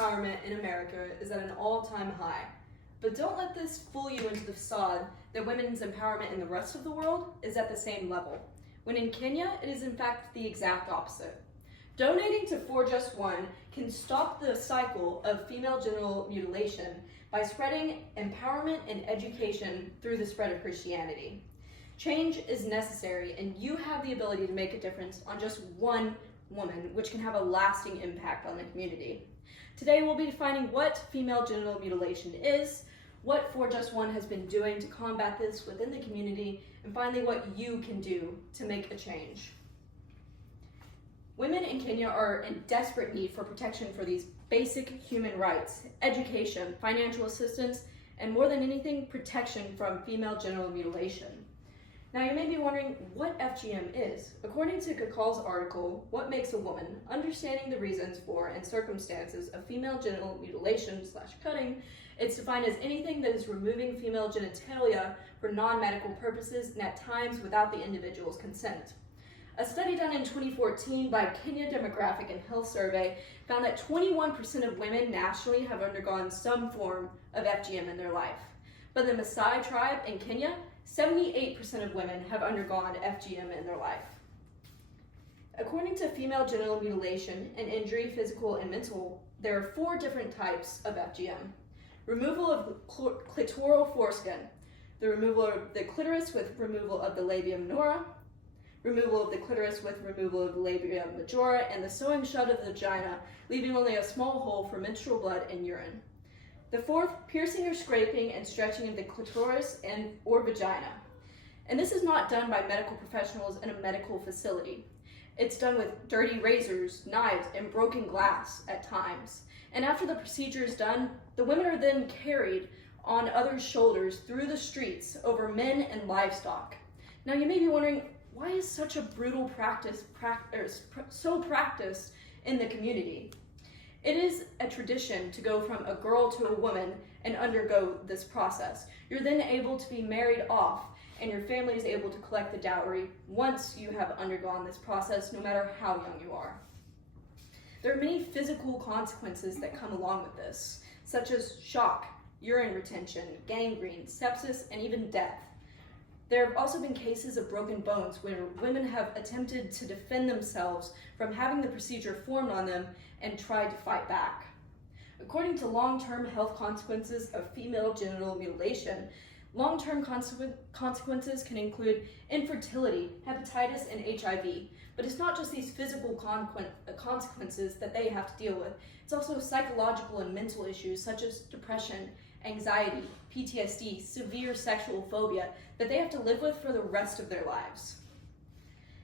empowerment in America is at an all-time high. But don't let this fool you into the facade that women's empowerment in the rest of the world is at the same level, when in Kenya it is in fact the exact opposite. Donating to For Just One can stop the cycle of female genital mutilation by spreading empowerment and education through the spread of Christianity. Change is necessary, and you have the ability to make a difference on just one woman, which can have a lasting impact on the community. Today we'll be defining what female genital mutilation is, what For Just One has been doing to combat this within the community, and finally what you can do to make a change. Women in Kenya are in desperate need for protection for these basic human rights, education, financial assistance, and more than anything, protection from female genital mutilation. Now you may be wondering what FGM is. According to Kakal's article, What Makes a Woman? Understanding the Reasons for and Circumstances of Female Genital Mutilation/Cutting, it's defined as anything that is removing female genitalia for non-medical purposes and at times without the individual's consent. A study done in 2014 by Kenya Demographic and Health Survey found that 21% of women nationally have undergone some form of FGM in their life. But the Maasai tribe in Kenya, 78% of women have undergone FGM in their life. According to female genital mutilation and injury, physical and mental, there are 4 different types of FGM. Removal of clitoral foreskin, the removal of the clitoris with removal of the labia minora, removal of the clitoris with removal of the labia majora, and the sewing shut of the vagina, leaving only a small hole for menstrual blood and urine. The 4th, piercing or scraping and stretching of the clitoris or vagina. And this is not done by medical professionals in a medical facility. It's done with dirty razors, knives, and broken glass at times. And after the procedure is done, the women are then carried on others' shoulders through the streets over men and livestock. Now you may be wondering, why is such a brutal practice so practiced in the community? It is a tradition to go from a girl to a woman and undergo this process. You're then able to be married off, and your family is able to collect the dowry once you have undergone this process, no matter how young you are. There are many physical consequences that come along with this, such as shock, urine retention, gangrene, sepsis, and even death. There have also been cases of broken bones where women have attempted to defend themselves from having the procedure formed on them and tried to fight back. According to long-term health consequences of female genital mutilation, long-term consequences can include infertility, hepatitis, and HIV. But it's not just these physical consequences that they have to deal with. It's also psychological and mental issues such as depression, anxiety, PTSD, severe sexual phobia that they have to live with for the rest of their lives.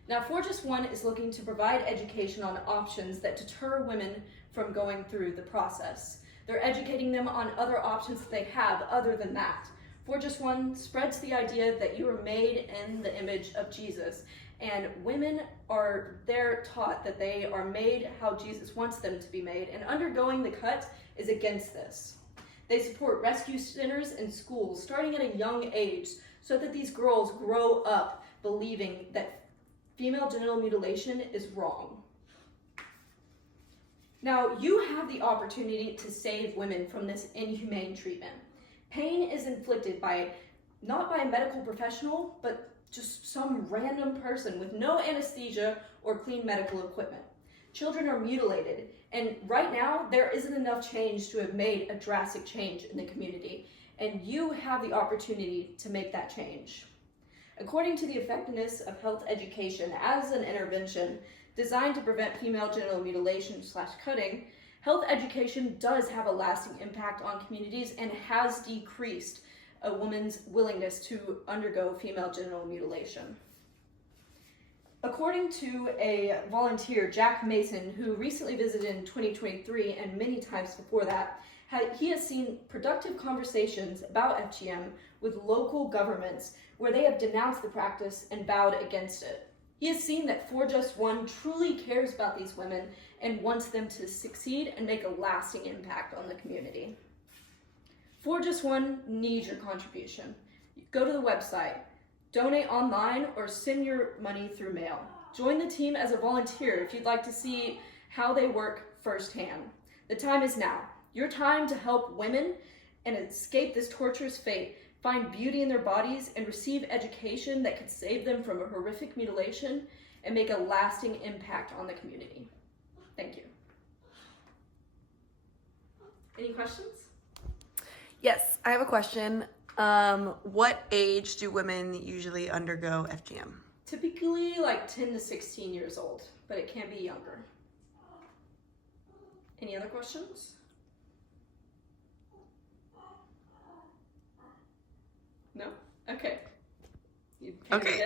Now, For Just One is looking to provide education on options that deter women from going through the process. They're educating them on other options that they have other than that. For Just One spreads the idea that you are made in the image of Jesus, and women are there taught that they are made how Jesus wants them to be made, and undergoing the cut is against this. They support rescue centers and schools starting at a young age so that these girls grow up believing that female genital mutilation is wrong. Now, you have the opportunity to save women from this inhumane treatment. Pain is inflicted not by a medical professional, but just some random person with no anesthesia or clean medical equipment. Children are mutilated, and right now there isn't enough change to have made a drastic change in the community, and you have the opportunity to make that change. According to the effectiveness of health education as an intervention designed to prevent female genital mutilation/cutting, health education does have a lasting impact on communities and has decreased a woman's willingness to undergo female genital mutilation. According to a volunteer, Jack Mason, who recently visited in 2023 and many times before that, he has seen productive conversations about FGM with local governments where they have denounced the practice and vowed against it. He has seen that For Just One truly cares about these women and wants them to succeed and make a lasting impact on the community. For Just One needs your contribution. Go to the website, donate online, or send your money through mail. Join the team as a volunteer if you'd like to see how they work firsthand. The time is now. Your time to help women and escape this torturous fate, find beauty in their bodies, and receive education that could save them from a horrific mutilation and make a lasting impact on the community. Thank you. Any questions? Yes, I have a question. What age do women usually undergo FGM? Typically like 10 to 16 years old, but it can be younger. Any other questions? No? Okay. Okay.